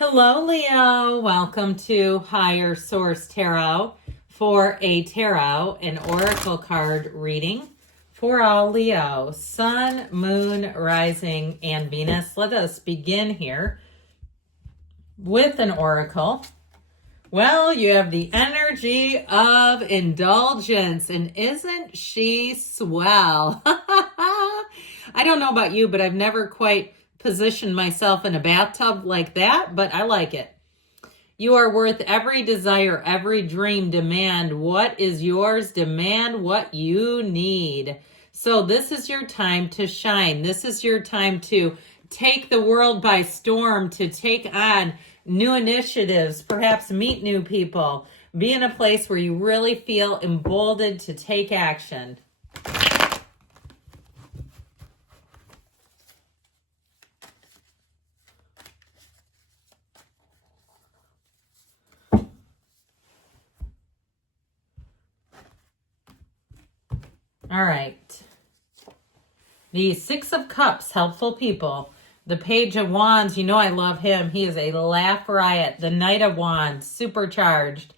Hello, Leo. Welcome to Higher Source Tarot for a tarot and oracle card reading for all Leo, Sun, Moon, Rising, and Venus. Let us begin here with an oracle. Well, you have the energy of indulgence, and isn't she swell? I don't know about you, but I've never quite positioned myself in a bathtub like that, but I like it. You are worth every desire, every dream. Demand what is yours. Demand what you need. So this is your time to shine. This is your time to take the world by storm, to take on new initiatives, perhaps meet new people, be in a place where you really feel emboldened to take action. All right. The Six of Cups, helpful people. The Page of Wands, you know I love him. He is a laugh riot. The Knight of Wands, supercharged.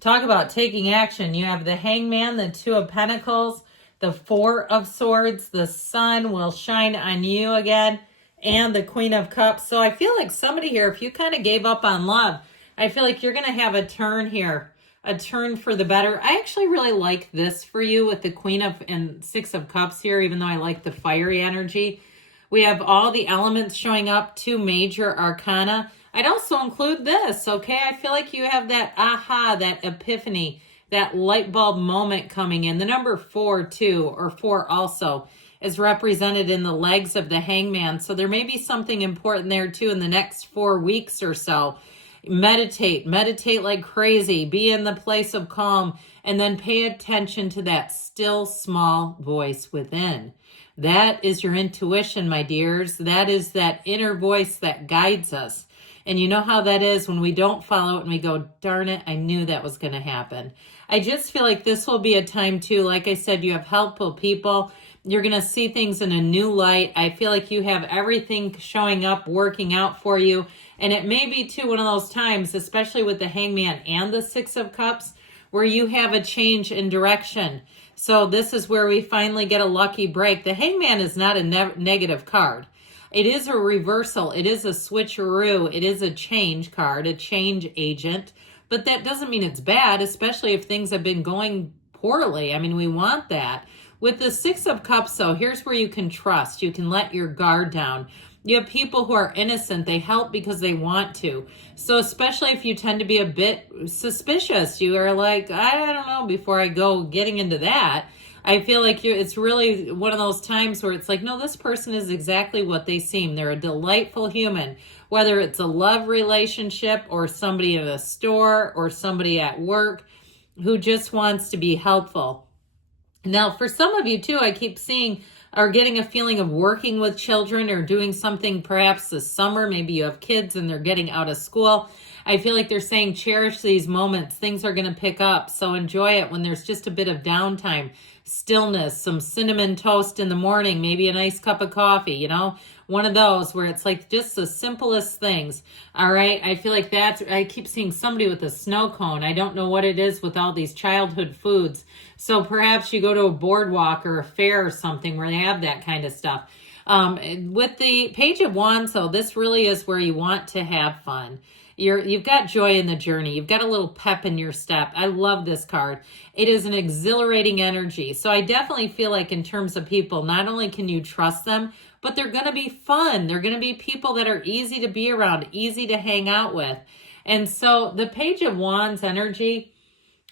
Talk about taking action. You have the Hangman, the Two of Pentacles, the Four of Swords. The sun will shine on you again, and the Queen of Cups. So I feel like somebody here, if you kind of gave up on love, I feel like you're going to have a turn here. A turn for the better. I actually really like this for you with the Queen of and Six of Cups here, even though I like the fiery energy. We have all the elements showing up, 2 major arcana. I'd also include this, okay? I feel like you have that aha, that epiphany, that light bulb moment coming in. The number 4 too, or 4 also, is represented in the legs of the Hangman. So there may be something important there too in the next 4 weeks or so. Meditate like crazy, be in the place of calm, and then pay attention to that still small voice within. That is your intuition, my dears. That is that inner voice that guides us. And you know how that is when we don't follow it and we go, darn it, I knew that was going to happen. I just feel like this will be a time too. Like I said, you have helpful people. You're going to see things in a new light. I feel like you have everything showing up, working out for you. And it may be too one of those times, especially with the Hangman and the Six of Cups, where you have a change in direction. So this is where we finally get a lucky break. The Hangman is not a negative card. It is a reversal. It is a switcheroo. It is a change card, a change agent. But that doesn't mean it's bad, especially if things have been going poorly. I mean, we want that. With the Six of Cups, though, here's where you can trust. You can let your guard down. You have people who are innocent. They help because they want to. So especially if you tend to be a bit suspicious, you are like, I don't know, before I go getting into that, I feel like it's really one of those times where it's like, no, this person is exactly what they seem. They're a delightful human, whether it's a love relationship or somebody in a store or somebody at work who just wants to be helpful. Now, for some of you too, I keep seeing or getting a feeling of working with children or doing something perhaps this summer. Maybe you have kids and they're getting out of school. I feel like they're saying cherish these moments. Things are going to pick up. So enjoy it when there's just a bit of downtime, stillness, some cinnamon toast in the morning, maybe a nice cup of coffee, you know, one of those where it's like just the simplest things. All right. I feel like I keep seeing somebody with a snow cone. I don't know what it is with all these childhood foods. So perhaps you go to a boardwalk or a fair or something where they have that kind of stuff. With the Page of Wands, though, this really is where you want to have fun. You've got joy in the journey. You've got a little pep in your step. I love this card. It is an exhilarating energy. So I definitely feel like in terms of people, not only can you trust them, but they're going to be fun. They're going to be people that are easy to be around, easy to hang out with. And so the Page of Wands energy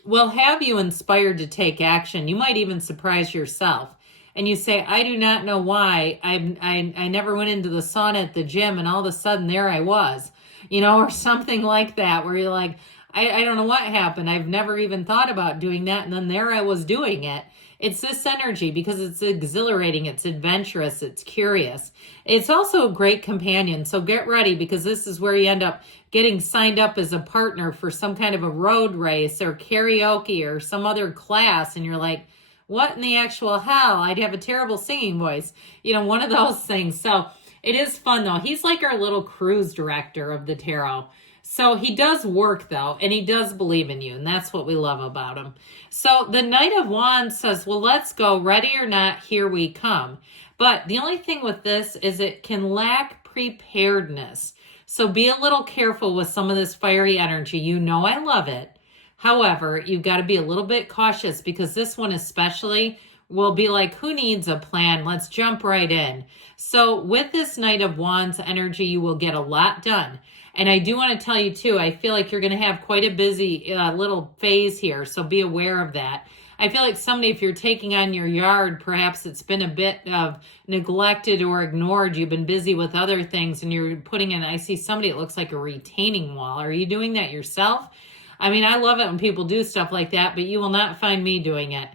will have you inspired to take action. You might even surprise yourself. And you say, I do not know why. I never went into the sauna at the gym and all of a sudden there I was. You know, or something like that where you're like, I don't know what happened. I've never even thought about doing that. And then there I was doing it. It's this energy because it's exhilarating, it's adventurous, it's curious. It's also a great companion. So get ready because this is where you end up getting signed up as a partner for some kind of a road race or karaoke or some other class. And you're like, what in the actual hell? I'd have a terrible singing voice. You know, one of those things. So It is fun though. He's like our little cruise director of the tarot. So he does work though, and he does believe in you, and that's what we love about him. So the Knight of Wands says, well, let's go. Ready or not, here we come. But the only thing with this is it can lack preparedness. So be a little careful with some of this fiery energy. You know I love it. However, you've got to be a little bit cautious because this one especially will be like, who needs a plan? Let's jump right in. So with this Knight of Wands energy, you will get a lot done. And I do want to tell you too, I feel like you're going to have quite a busy little phase here. So be aware of that. I feel like somebody, if you're taking on your yard, perhaps it's been a bit of neglected or ignored. You've been busy with other things and you're putting in, I see somebody, it looks like a retaining wall. Are you doing that yourself? I mean, I love it when people do stuff like that, but you will not find me doing it.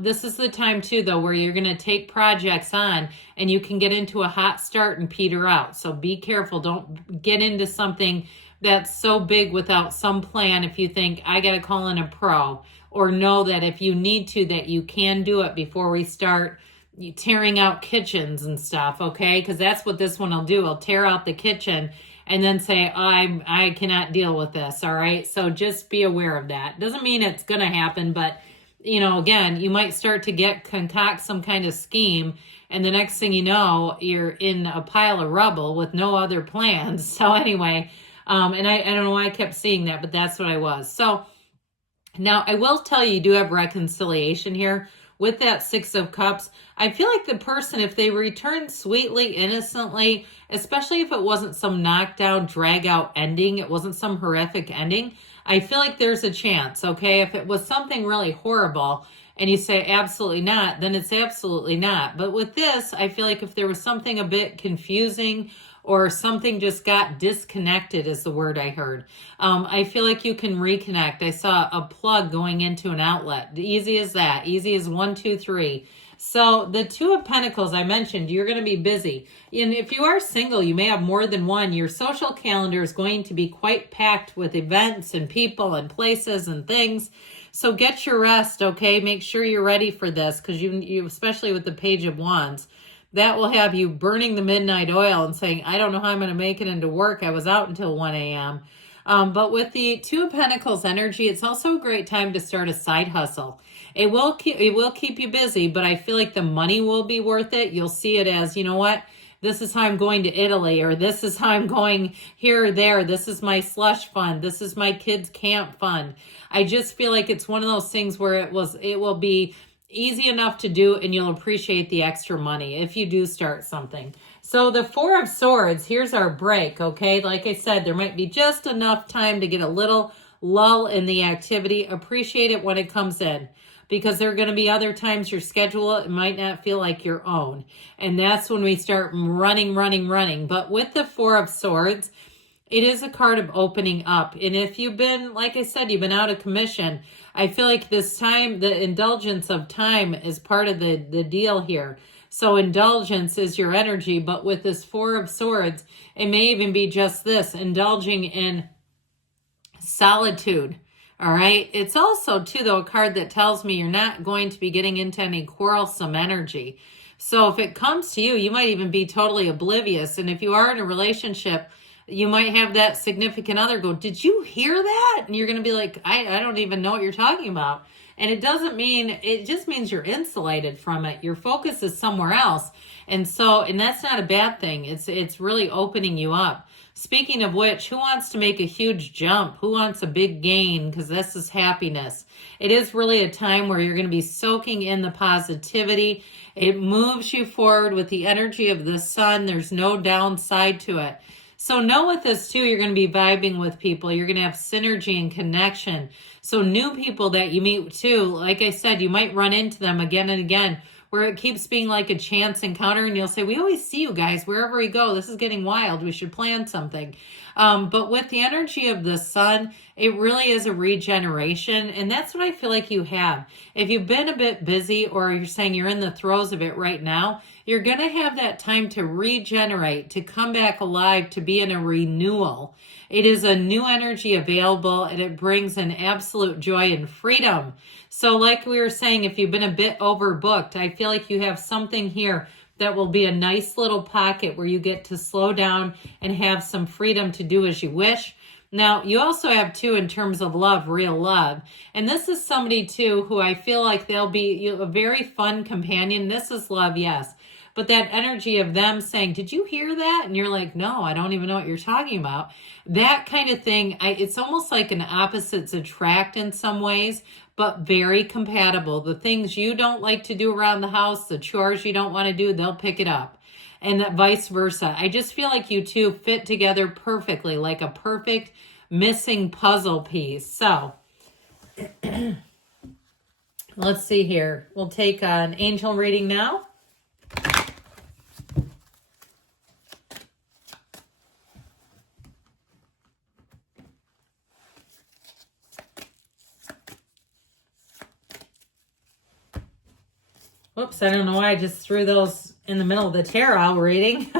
This is the time too, though, where you're going to take projects on and you can get into a hot start and peter out. So be careful. Don't get into something that's so big without some plan. If you think I got to call in a pro, or know that if you need to, that you can do it before we start tearing out kitchens and stuff. Okay. Cause that's what this one will do. I'll tear out the kitchen and then say, oh, I cannot deal with this. All right. So just be aware of that. Doesn't mean it's going to happen, but you know, again, you might start to concoct some kind of scheme, and the next thing you know, you're in a pile of rubble with no other plans. So anyway, and I don't know why I kept seeing that, but that's what I was. So now I will tell you, you do have reconciliation here with that Six of Cups. I feel like the person, if they return sweetly, innocently, especially if it wasn't some knockdown, drag out ending, it wasn't some horrific ending, I feel like there's a chance, okay? If it was something really horrible and you say absolutely not, then it's absolutely not. But with this, I feel like if there was something a bit confusing or something just got disconnected is the word I heard. I feel like you can reconnect. I saw a plug going into an outlet. Easy as that. Easy as 1, 2, 3. So the Two of Pentacles, I mentioned, you're going to be busy. And if you are single, you may have more than one. Your social calendar is going to be quite packed with events and people and places and things. So get your rest, okay? Make sure you're ready for this because you, especially with the Page of Wands, that will have you burning the midnight oil and saying, I don't know how I'm going to make it into work. I was out until 1 a.m. But with the Two of Pentacles energy, it's also a great time to start a side hustle. It will keep you busy, but I feel like the money will be worth it. You'll see it as, you know what? This is how I'm going to Italy, or this is how I'm going here or there. This is my slush fund. This is my kids' camp fund. I just feel like it's one of those things where it will be easy enough to do, and you'll appreciate the extra money if you do start something. So the Four of Swords, here's our break, okay? Like I said, there might be just enough time to get a little lull in the activity. Appreciate it when it comes in, because there are going to be other times your schedule, it might not feel like your own. And that's when we start running. But with the Four of Swords, it is a card of opening up. And if you've been, like I said, you've been out of commission, I feel like this time, the indulgence of time is part of the deal here. So indulgence is your energy, but with this Four of Swords, it may even be just this, indulging in solitude. All right. It's also, too, though, a card that tells me you're not going to be getting into any quarrelsome energy. So if it comes to you, you might even be totally oblivious. And if you are in a relationship, you might have that significant other go, did you hear that? And you're going to be like, I don't even know what you're talking about. And it doesn't mean, it just means you're insulated from it. Your focus is somewhere else. And that's not a bad thing. It's really opening you up. Speaking of which, who wants to make a huge jump? Who wants a big gain? Because this is happiness. It is really a time where you're going to be soaking in the positivity. It moves you forward with the energy of the sun. There's no downside to it. So know with this too, you're going to be vibing with people. You're going to have synergy and connection. So new people that you meet too, like I said, you might run into them again and again, where it keeps being like a chance encounter, and you'll say, we always see you guys wherever we go. This is getting wild. We should plan something. But with the energy of the sun, it really is a regeneration. And that's what I feel like you have. If you've been a bit busy, or you're saying you're in the throes of it right now, you're going to have that time to regenerate, to come back alive, to be in a renewal. It is a new energy available, and it brings an absolute joy and freedom. So like we were saying, if you've been a bit overbooked, I feel like you have something here that will be a nice little pocket where you get to slow down and have some freedom to do as you wish. Now, you also have, too, in terms of love, real love. And this is somebody, too, who I feel like they'll be a very fun companion. This is love, yes. But that energy of them saying, did you hear that? And you're like, no, I don't even know what you're talking about. That kind of thing, it's almost like an opposites attract in some ways, but very compatible. The things you don't like to do around the house, the chores you don't want to do, they'll pick it up. And that vice versa. I just feel like you two fit together perfectly, like a perfect missing puzzle piece. So, let's see here. We'll take an angel reading now. Whoops, I don't know why I just threw those in the middle of the tarot reading.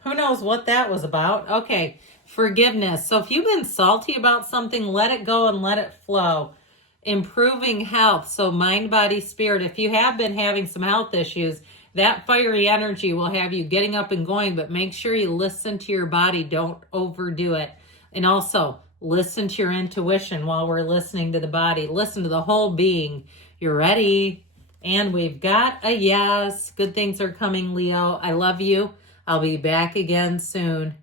Who knows what that was about? Okay, forgiveness. So if you've been salty about something, let it go and let it flow. Improving health. So mind, body, spirit. If you have been having some health issues, that fiery energy will have you getting up and going, but make sure you listen to your body. Don't overdo it. And also, listen to your intuition while we're listening to the body. Listen to the whole being. You're ready. And we've got a yes. Good things are coming, Leo. I love you. I'll be back again soon.